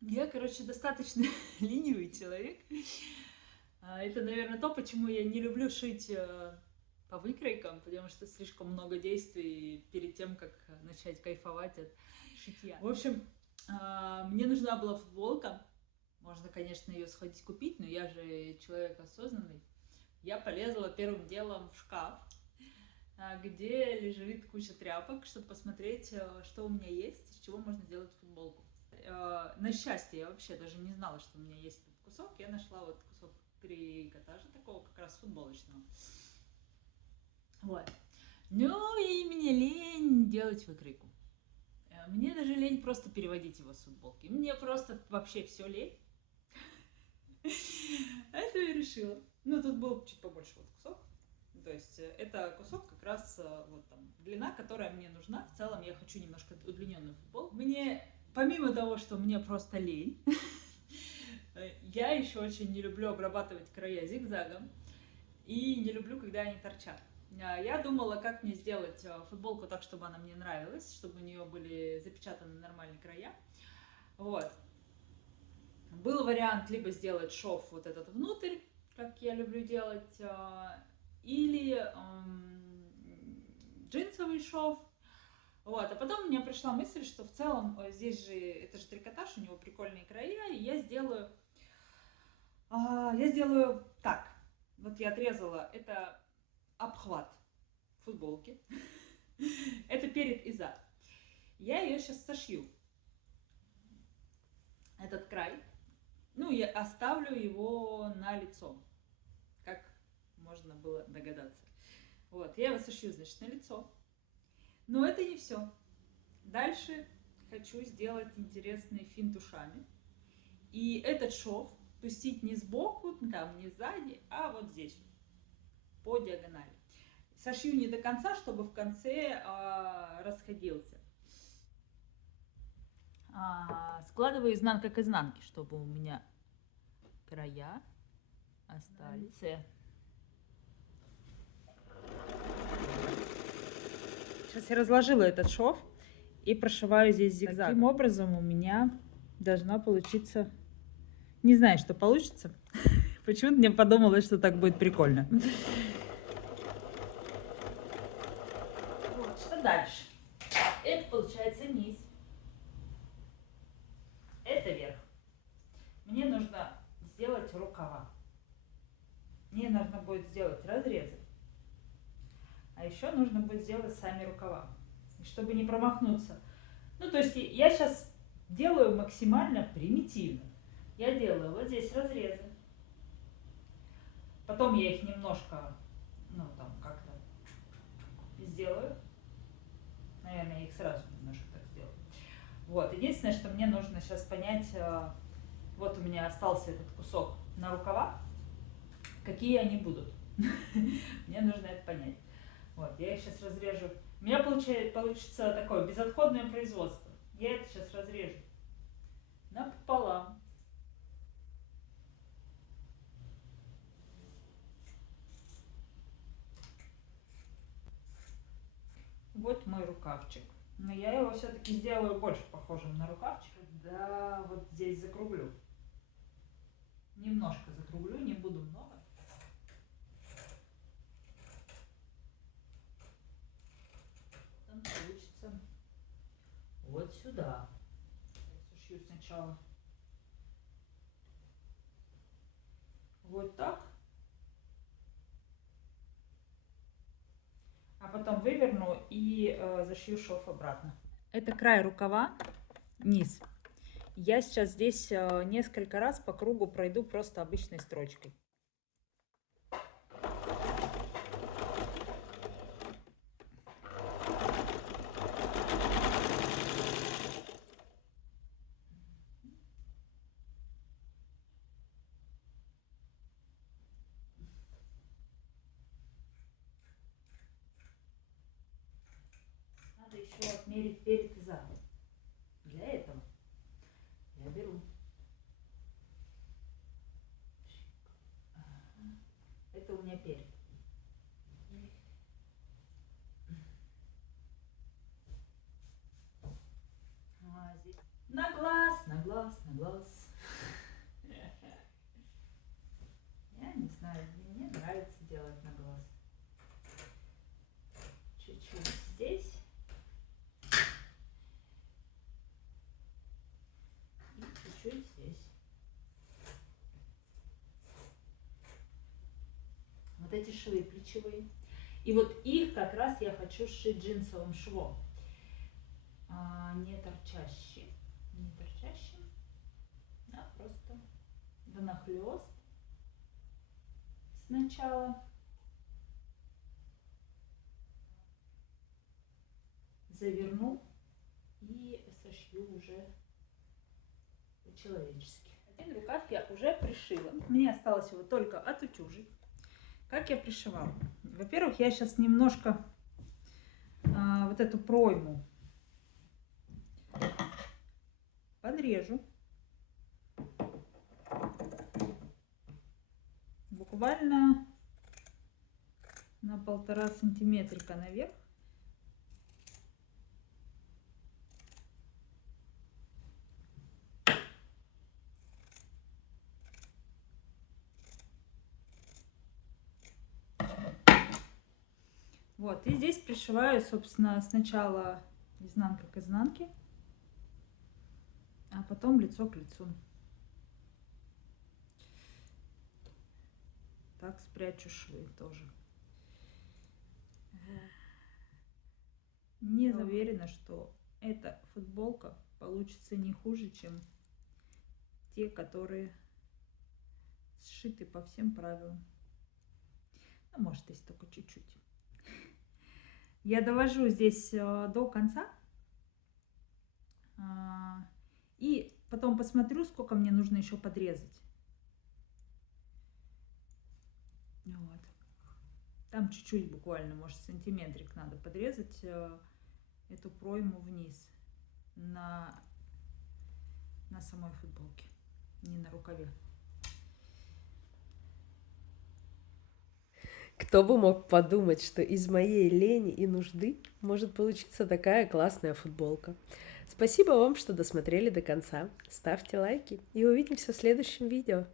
Я, короче, достаточно ленивый человек. Это, наверное, то, почему я не люблю шить по выкройкам, потому что слишком много действий перед тем, как начать кайфовать от шитья. В общем, мне нужна была футболка. Можно, конечно, ее сходить купить, но я же человек осознанный. Я полезла первым делом в шкаф, где лежит куча тряпок, чтобы посмотреть, что у меня есть, из чего можно сделать футболку. На счастье, я вообще даже не знала, что у меня есть этот кусок. Я нашла вот кусок трикотажа такого, как раз футболочного. Вот. Ну и мне лень делать выкройку. Мне даже лень просто переводить его с футболки. Мне просто вообще все лень. Это я решила. Ну, тут был чуть побольше вот кусок. То есть это кусок как раз вот там длина, которая мне нужна. В целом я хочу немножко удлиненную футболку. Мне, помимо того, что мне просто лень, я еще очень не люблю обрабатывать края зигзагом. И не люблю, когда они торчат. Я думала, как мне сделать футболку так, чтобы она мне нравилась, чтобы у нее были запечатаны нормальные края. Вот. Был вариант либо сделать шов вот этот внутрь, как я люблю делать, или джинсовый шов. Вот. А потом мне пришла мысль, что в целом здесь же, это же трикотаж, у него прикольные края, и я сделаю так. Вот я отрезала, это обхват футболки. Это перед и зад. Я ее сейчас сошью. Этот край. Ну, я оставлю его на лицо, как можно было догадаться. Вот, я его сошью, значит, на лицо. Но это не все. Дальше хочу сделать интересный финт ушами. И этот шов пустить не сбоку, там, не сзади, а вот здесь, по диагонали. Сошью не до конца, чтобы в конце расходился. Складываю изнанка к изнанке, чтобы у меня края остались. Сейчас я разложила этот шов и прошиваю здесь зигзаг. Таким образом у меня должна получиться... Не знаю, что получится. Почему-то мне подумалось, что так будет прикольно. Вот, что дальше? Это получается низ. Это верх. Мне нужно сделать рукава. Мне нужно будет сделать разрезы. А еще нужно будет сделать сами рукава, чтобы не промахнуться. Ну, то есть я сейчас делаю максимально примитивно. Я делаю вот здесь разрезы. Потом я их немножко, ну, там, как-то сделаю. Наверное, я их сразу немножко так сделаю. Вот, единственное, что мне нужно сейчас понять, вот у меня остался этот кусок на рукава, какие они будут. Мне нужно это понять. Вот, я их сейчас разрежу. У меня получится такое безотходное производство. Я это сейчас разрежу напополам. Вот мой рукавчик. Но я его все-таки сделаю больше похожим на рукавчик. Да, вот здесь закруглю. Немножко закруглю, не буду много. Там получится вот сюда. Я сушью сначала вот так. А потом выверну и зашью шов обратно. Это край рукава, низ. Я сейчас здесь несколько раз по кругу пройду просто обычной строчкой. Надо еще отмерить перед и зад. Для этого я беру. Это у меня перед. Здесь На глаз, на глаз, на глаз. Я не знаю, мне нравится делать на глаз. Чуть-чуть здесь. И чуть-чуть здесь. Вот эти швы плечевые. И вот их как раз я хочу сшить джинсовым швом. Не торчащим. Не торчащим. А просто внахлёст сначала. Заверну и сошью уже по-человечески. Один рукав я уже пришила. Мне осталось его только отутюжить. Как я пришивала? Во-первых, я сейчас немножко вот эту пройму подрежу. Буквально на 1,5 сантиметрика наверх. Вот, и здесь пришиваю, собственно, сначала изнанка к изнанке, а потом лицо к лицу. Так спрячу швы тоже. Не уверена, что эта футболка получится не хуже, чем те, которые сшиты по всем правилам. Ну, может, если только чуть-чуть. Я довожу здесь до конца. И потом посмотрю, сколько мне нужно еще подрезать. Вот. Там чуть-чуть буквально, может, сантиметрик надо подрезать эту пройму вниз на самой футболке, не на рукаве. Кто бы мог подумать, что из моей лени и нужды может получиться такая классная футболка. Спасибо вам, что досмотрели до конца. Ставьте лайки и увидимся в следующем видео.